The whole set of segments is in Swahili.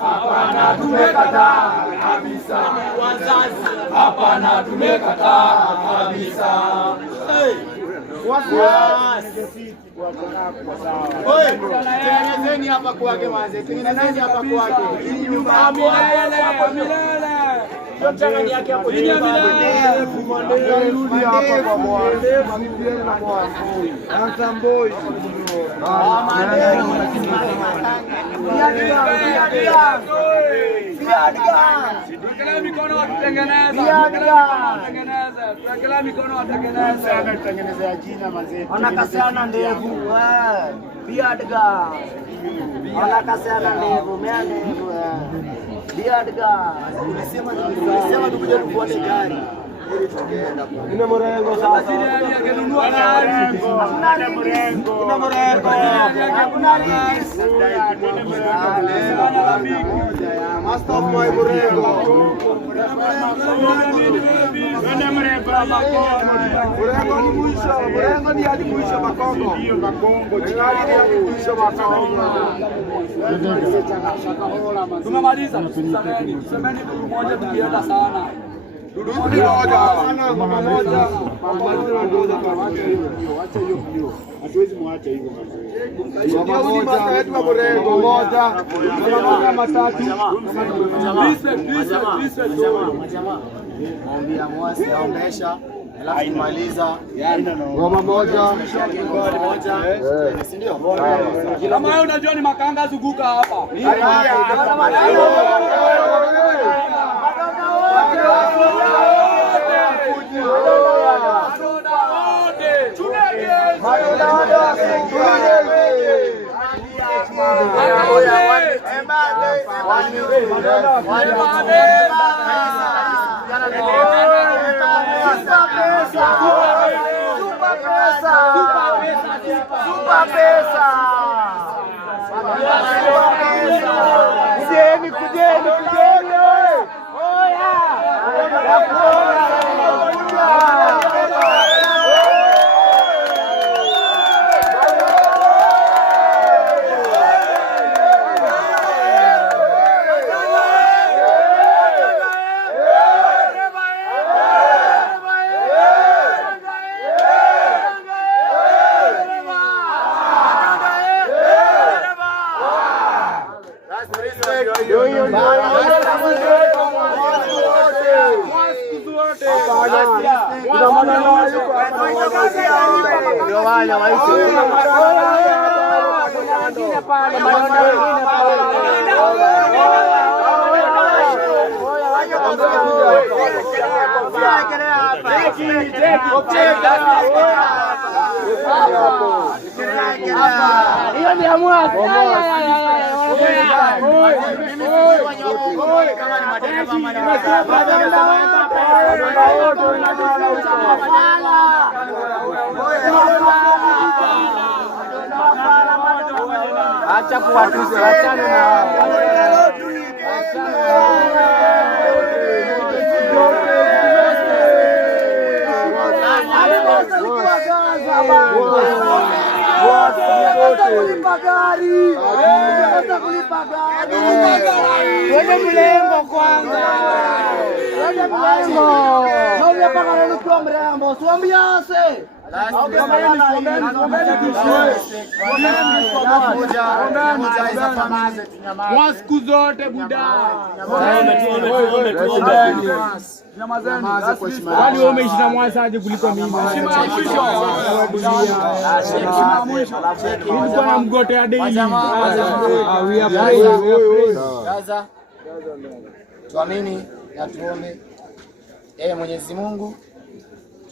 hapana tumekataa kabisa. Hapana tumekataa kabisa. Tengenezeni hapa kwake manze, tengenezeni hapa kwake. Hii nyumba ya milele. Yote yake hapo chini milele. Rudi hapa kwa Bwana. Msipiane na Bwana. Anza mboi. Tuwekelee mikono watengeneza. Tuwekelee mikono watengeneza. Tutengenezea jina manze. Wanakasiana ndevu biadga. Wanakasiana ndevu mea ndevu biadga. Unasema tukuje tufuate gari. Ina mrengo sasa. Kuna mrengo. Hakuna riziki. Master of my mrengo. Mrengo ni mwisho. Mrengo ni hadi mwisho Makongo. Hadi mwisho Makongo. Tumemaliza. Tusemeni kitu moja tukienda sana. Hatuwezi muacha hivyo. Ndio ni masa yetu wa mrengo moja matatu. Mwambia mwasi aombesha alafu kumaliza ngoma moja. Si ndio? Kama wewe unajua ni makanga zunguka hapa. Hiyo ni amua. Acha kuwatusi, achana na wao. Twende mlengo kwanza. Twende mlengo. Ndio paka leo kwa mrengo. Tuambiase. Kwa siku zote buda. Wali wewe umeishi na mwasaje kuliko mimi? Nilikuwa na mgote ya daily. Gaza. Tuamini na tuombe. Mwenyezi Mungu,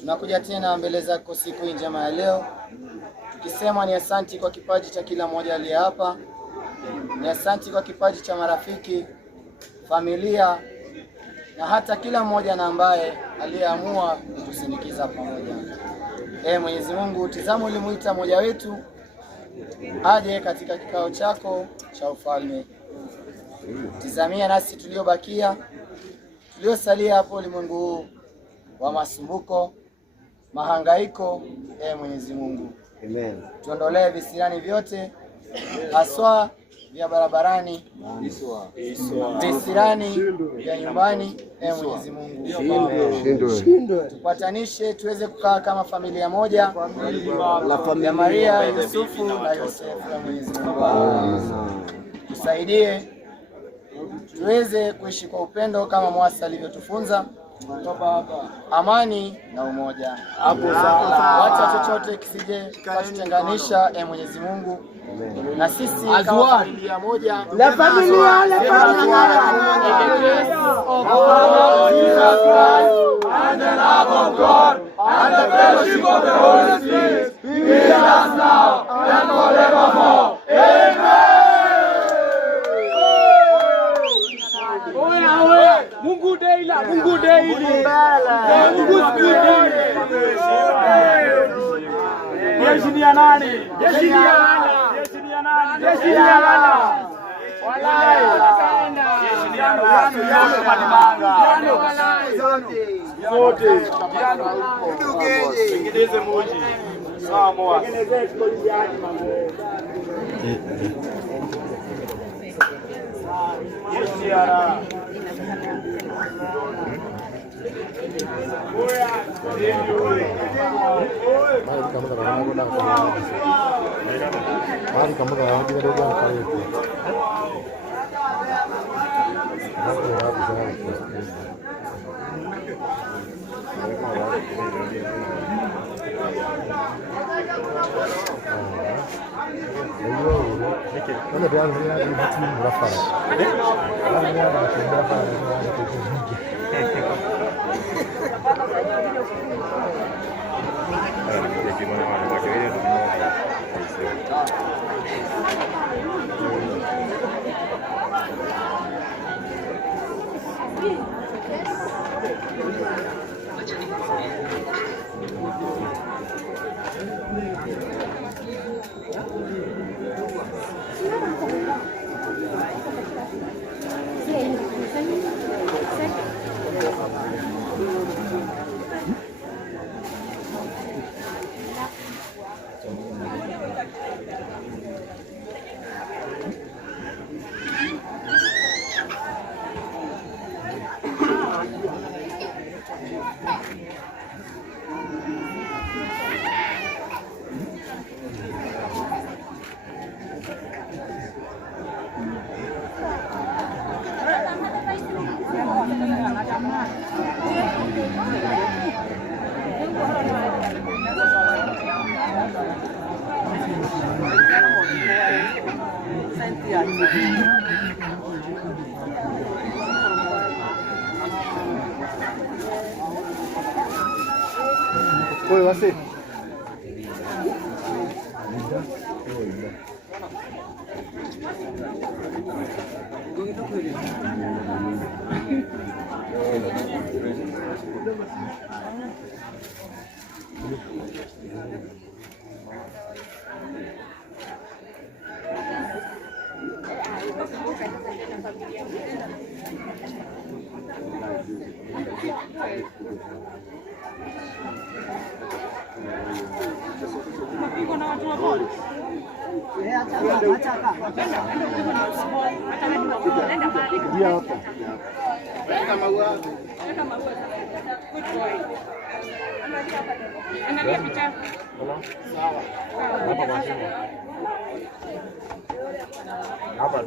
tunakuja tena mbele zako siku hii njema ya leo, tukisema ni asanti kwa kipaji cha kila mmoja aliye hapa, ni asanti kwa kipaji cha marafiki, familia na hata kila mmoja na ambaye aliyeamua kutusindikiza pamoja. Mwenyezi Mungu, tazama ulimuita mmoja wetu aje katika kikao chako cha ufalme. Tazamia nasi tuliobakia, tuliosalia hapo ulimwengu huu wa masumbuko, mahangaiko. Mwenyezi Mungu, Amen. Tuondolee visirani vyote, haswa vya barabarani, visirani vya nyumbani. Mwenyezi Mungu tupatanishe, tuweze kukaa kama familia moja ya Maria, Yusufu na Yosefu. Mwenyezi Mungu tusaidie tuweze kuishi kwa upendo kama Mwasi alivyotufunza, amani na umoja. Wacha chochote kisije katutenganisha, Mwenyezi Mungu, na sisi kama familia moja, la familia and the love of God and the fellowship of the Holy Spirit be with us now and forevermore. Amen. Mungu daily, Mungu daily, Mungu daily. Jeshi ni nani? Jeshi ni nani? Jeshi ni nani? Jeshi ni nani? Walai. Jeshi ni nani? Zote. Tengeneze moji. Sawa moja. Tengeneze koliani mambo. Jeshi ara. Oi, você. Hapa